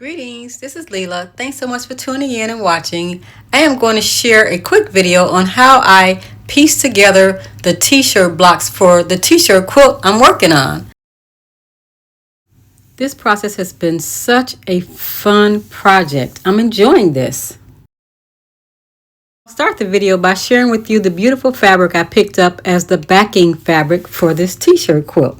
Greetings, this is Lela. Thanks so much for tuning in and watching. I am going to share a quick video on how I piece together the t-shirt blocks for the t-shirt quilt I'm working on. This process has been such a fun project. I'm enjoying this. I'll start the video by sharing with you the beautiful fabric I picked up as the backing fabric for this t-shirt quilt.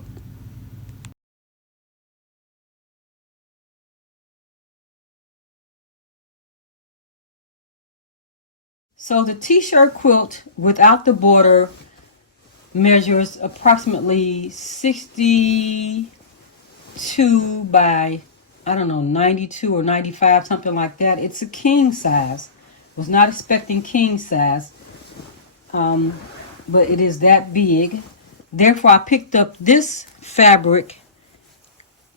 So the t-shirt quilt without the border measures approximately 62 by, I don't know, 92 or 95, something like that. It's a king size. Was not expecting king size, but it is that big. Therefore, I picked up this fabric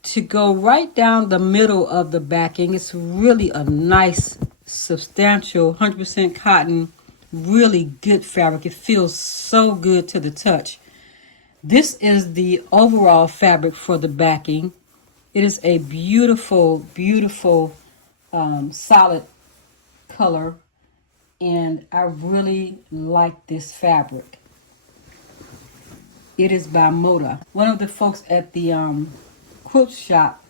to go right down the middle of the backing. It's really a nice, substantial, 100% cotton, really good fabric. It feels so good to the touch. This is the overall fabric for the backing. It is a beautiful, beautiful solid color, and I really like this fabric. It is by Moda. One of the folks at the quilt shop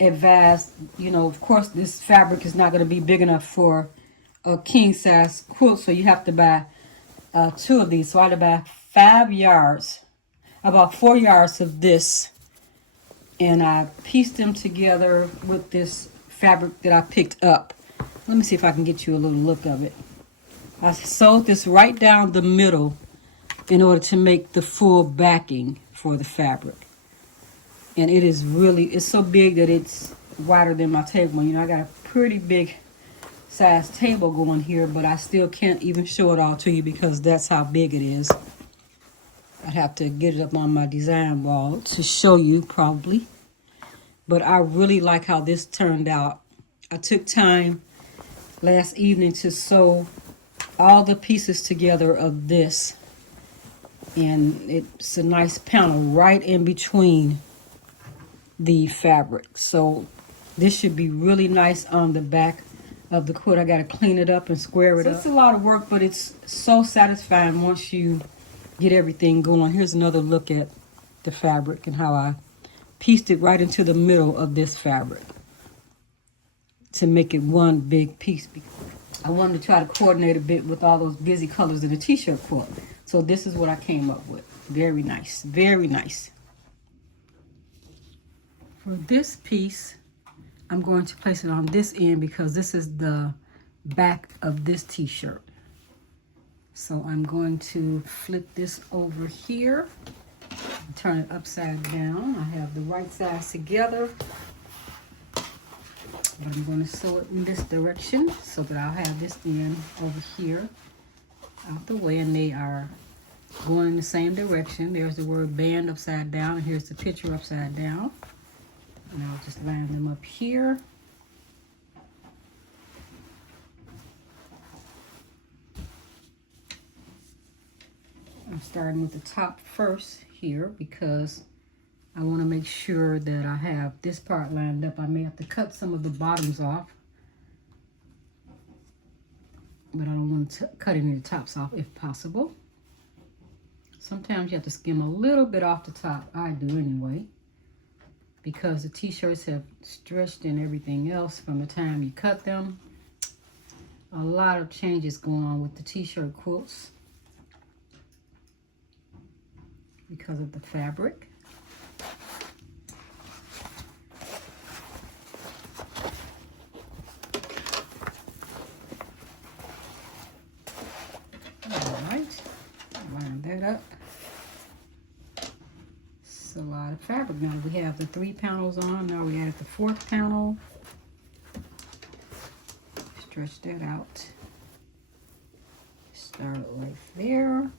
advised, of course this fabric is not going to be big enough for a king size quilt, so you have to buy two of these. So I had to buy 5 yards, about 4 yards of this, and I pieced them together with this fabric that I picked up. Let me see if I can get you a little look of it. I sewed this right down the middle in order to make the full backing for the fabric. And it is really, it's so big that it's wider than my table. I got a pretty big size table going here, but I still can't even show it all to you because that's how big it is. I'd have to get it up on my design wall to show you probably. But I really like how this turned out. I took time last evening to sew all the pieces together of this. And it's a nice panel right in between the fabric. So this should be really nice on the back of the quilt. I got to clean it up and square it up. It's a lot of work, but it's so satisfying once you get everything going. Here's another look at the fabric and how I pieced it right into the middle of this fabric to make it one big piece. I wanted to try to coordinate a bit with all those busy colors of the t-shirt quilt. So this is what I came up with. Very nice, very nice. For this piece, I'm going to place it on this end because this is the back of this t-shirt. So I'm going to flip this over here, turn it upside down. I have the right sides together, but I'm going to sew it in this direction so that I'll have this end over here out the way, and they are going in the same direction. There's the word band upside down, and here's the picture upside down. And I'll just line them up here. I'm starting with the top first here because I want to make sure that I have this part lined up. I may have to cut some of the bottoms off, but I don't want to cut any of the tops off if possible. Sometimes you have to skim a little bit off the top. I do anyway, because the t-shirts have stretched and everything else from the time you cut them. A lot of changes going on with the t-shirt quilts because of the fabric. All right, line that up. A lot of fabric. Now we have the 3 panels on. Now we added the 4th panel. Stretch that out. Start it right there.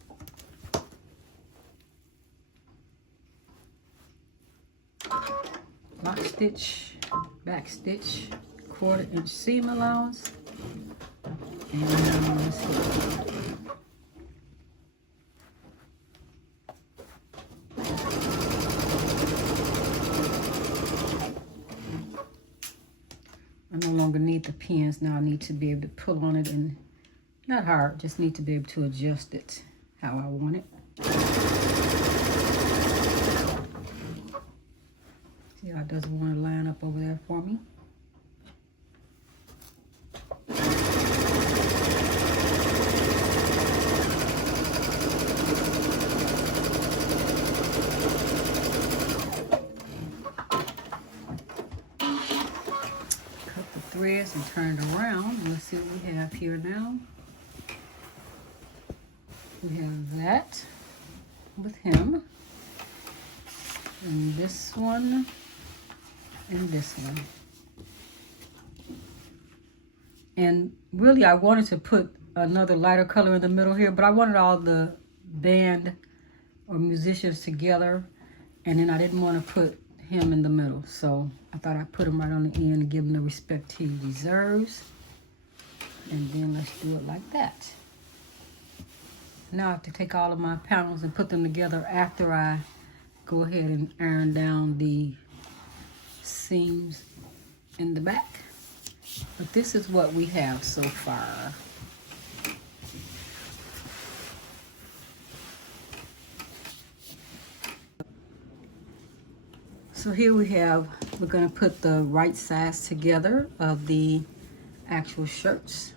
Lock stitch, back stitch, 1/4 inch seam allowance, and let's see. longer need the pins. Now I need to be able to pull on it, and not hard, just need to be able to adjust it how I want it. See how it doesn't want to line up over there for me. Threads and turn it around. Let's see what we have here now. We have that with him, and this one, and this one. And really I wanted to put another lighter color in the middle here, but I wanted all the band or musicians together, and then I didn't want to put him in the middle, so I thought I'd put him right on the end and give him the respect he deserves. And then let's do it like that. Now I have to take all of my panels and put them together after I go ahead and iron down the seams in the back. But this is what we have so far. So here we have, we're going to put the right sides together of the actual shirts.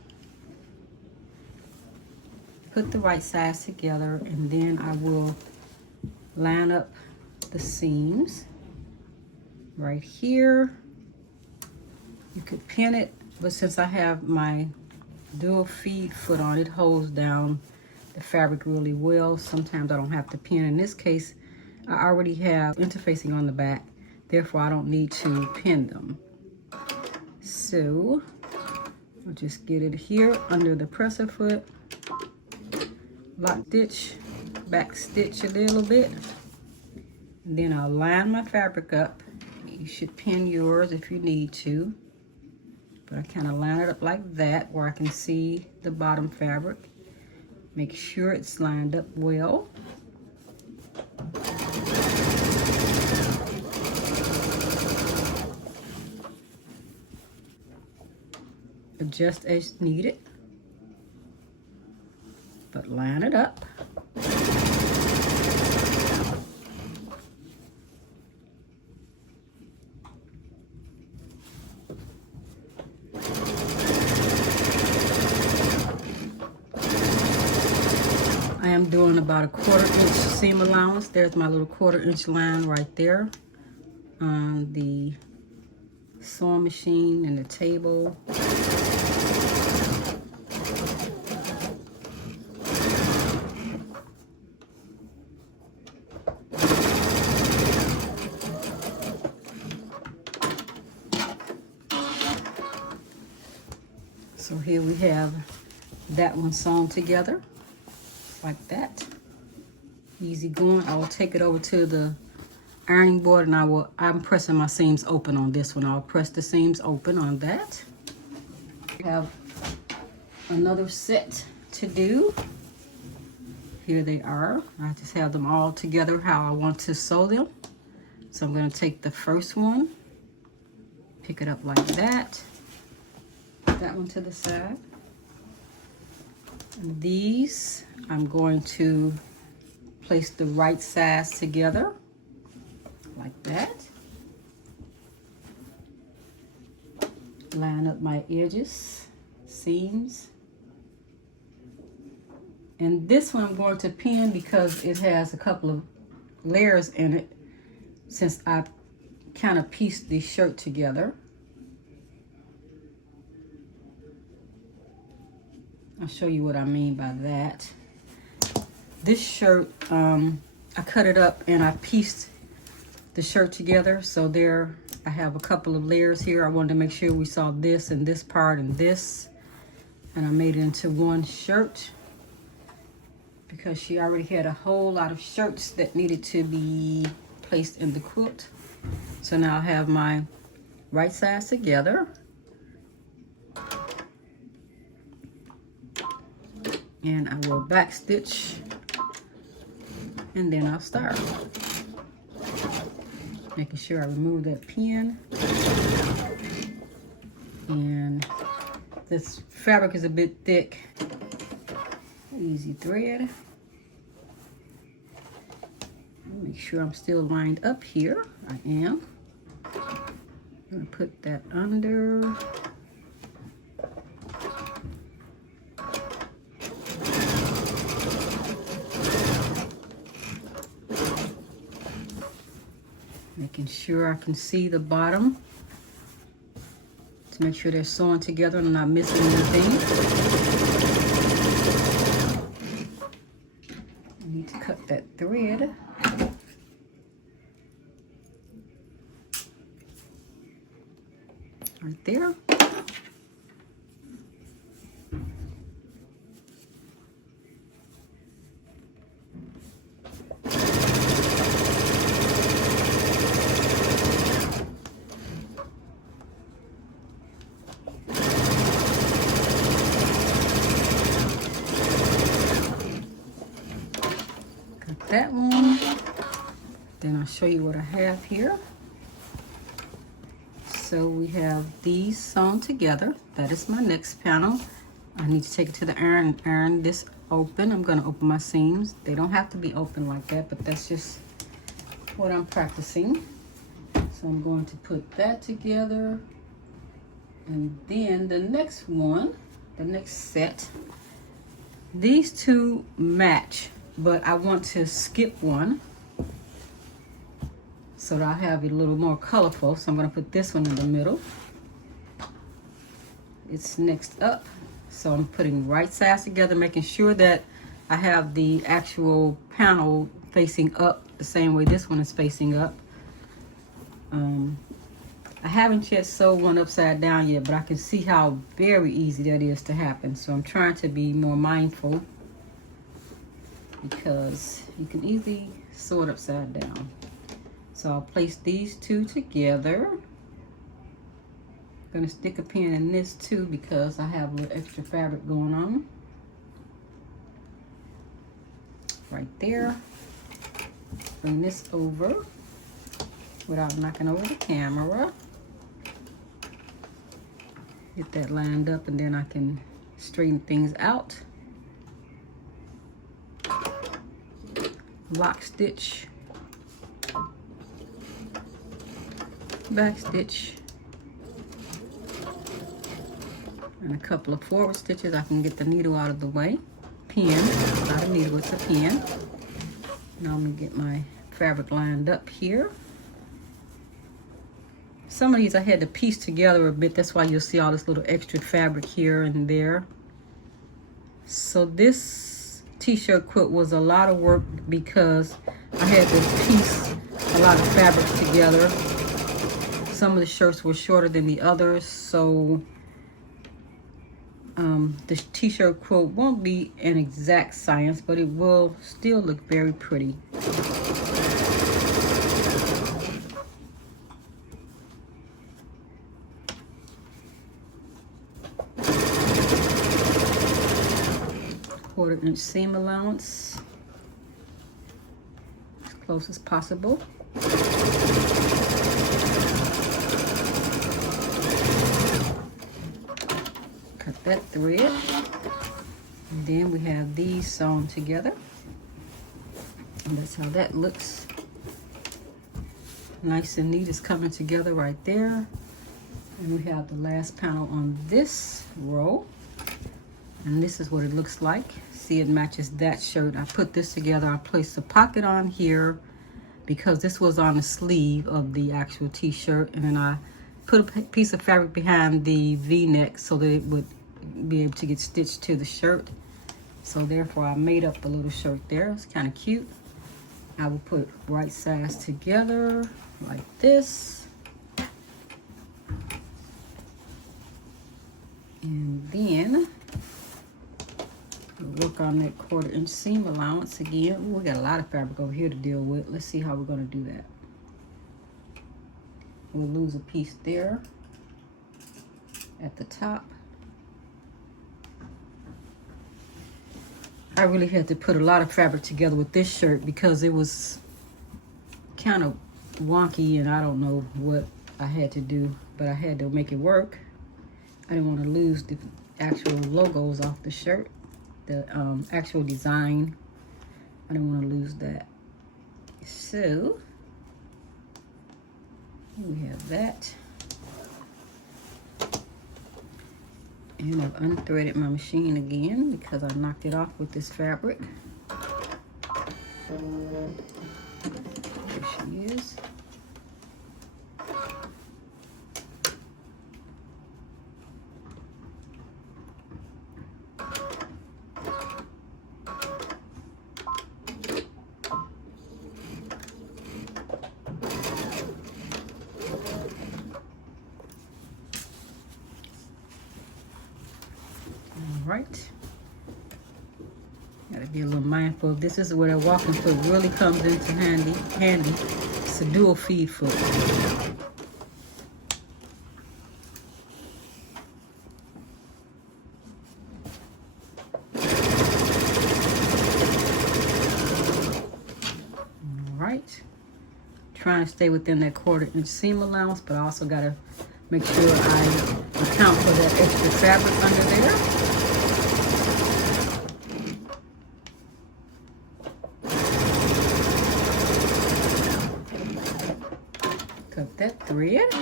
Put the right sides together, and then I will line up the seams right here. You could pin it, but since I have my dual feed foot on, it holds down the fabric really well. Sometimes I don't have to pin. In this case, I already have interfacing on the back. Therefore, I don't need to pin them. So, I'll just get it here under the presser foot, lock stitch, back stitch a little bit, and then I'll line my fabric up. You should pin yours if you need to, but I kind of line it up like that where I can see the bottom fabric. Make sure it's lined up well. Adjust as needed, but line it up. I am doing about a 1/4 inch seam allowance. There's my little 1/4 inch line right there on the sewing machine and the table. So here we have that one sewn together like that. Easy going. I will take it over to the ironing board, and I'm pressing my seams open on this one. I'll press the seams open on that. We have another set to do. Here they are. I just have them all together how I want to sew them. So I'm going to take the first one, pick it up like that. That one to the side. And these I'm going to place the right sides together like that. Line up my edges, seams. And this one I'm going to pin because it has a couple of layers in it, since I kind of pieced the shirt together. I'll show you what I mean by that. This shirt, I cut it up and I pieced the shirt together. So there, I have a couple of layers here. I wanted to make sure we saw this and this part and this. And I made it into one shirt because she already had a whole lot of shirts that needed to be placed in the quilt. So now I have my right sides together. And I will back stitch, and then I'll start. Making sure I remove that pin. And this fabric is a bit thick. Easy thread. Make sure I'm still lined up here. I am. I'm gonna put that under. Making sure I can see the bottom to make sure they're sewn together and I'm not missing anything. I need to cut that thread. Right there. Got that one. Then I'll show you what I have here. So we have these sewn together. That is my next panel. I need to take it to the iron and iron this open. I'm going to open my seams. They don't have to be open like that, but that's just what I'm practicing. So I'm going to put that together. And then the next one, the next set, these two match, but I want to skip one so that I have it a little more colorful. So I'm going to put this one in the middle. It's next up. So I'm putting right sides together, making sure that I have the actual panel facing up the same way this one is facing up. I haven't yet sewed one upside down yet, but I can see how very easy that is to happen. So I'm trying to be more mindful because you can easily sew it upside down. So I'll place these two together. I'm gonna stick a pin in this too because I have a little extra fabric going on. Right there. Bring this over without knocking over the camera. Get that lined up and then I can straighten things out. Lock stitch. Back stitch. And a couple of forward stitches. I can get the needle out of the way. Pin, not a needle, it's a pin. Now I'm gonna get my fabric lined up here. Some of these I had to piece together a bit. That's why you'll see all this little extra fabric here and there. So this T-shirt quilt was a lot of work because I had to piece a lot of fabrics together. Some of the shirts were shorter than the others, so the T-shirt quilt won't be an exact science, but it will still look very pretty. Quarter-inch seam allowance, as close as possible. Cut that thread. And then we have these sewn together. And that's how that looks. Nice and neat. It's coming together right there. And we have the last panel on this row. And this is what it looks like. See, it matches that shirt. I put this together. I placed a pocket on here because this was on the sleeve of the actual T-shirt. And then I put a piece of fabric behind the V-neck so that it would be able to get stitched to the shirt. So therefore I made up a little shirt there. It's kind of cute. I will put right sides together like this. And then work on that quarter-inch seam allowance again. Ooh, we got a lot of fabric over here to deal with. Let's see how we're going to do that. We'll lose a piece there at the top. I really had to put a lot of fabric together with this shirt because it was kind of wonky and I don't know what I had to do, but I had to make it work. I didn't want to lose the actual logos off the shirt, the actual design. I didn't want to lose that. So we have that. And I've unthreaded my machine again because I knocked it off with this fabric. There she is. Right. Gotta be a little mindful. This is where the walking foot really comes into handy. It's a dual feed foot. Alright. Trying to stay within that 1/4 inch seam allowance, but I also gotta make sure I account for that extra fabric under there. Cut that thread,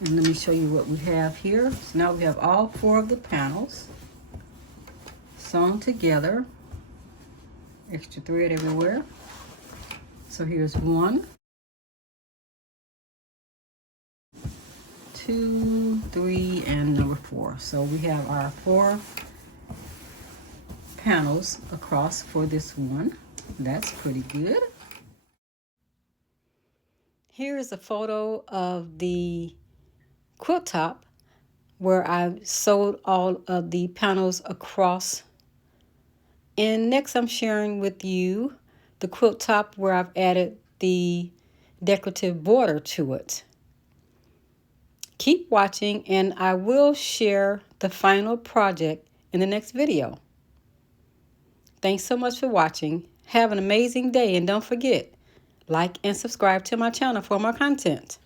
and let me show you what we have here. So now we have all 4 of the panels sewn together. Extra thread everywhere. So here's 1, 2, 3, and number 4. So we have our 4 panels across for this one. That's pretty good. Here is a photo of the quilt top where I've sewed all of the panels across. And next I'm sharing with you the quilt top where I've added the decorative border to it. Keep watching and I will share the final project in the next video. Thanks so much for watching. Have an amazing day and don't forget, like and subscribe to my channel for more content.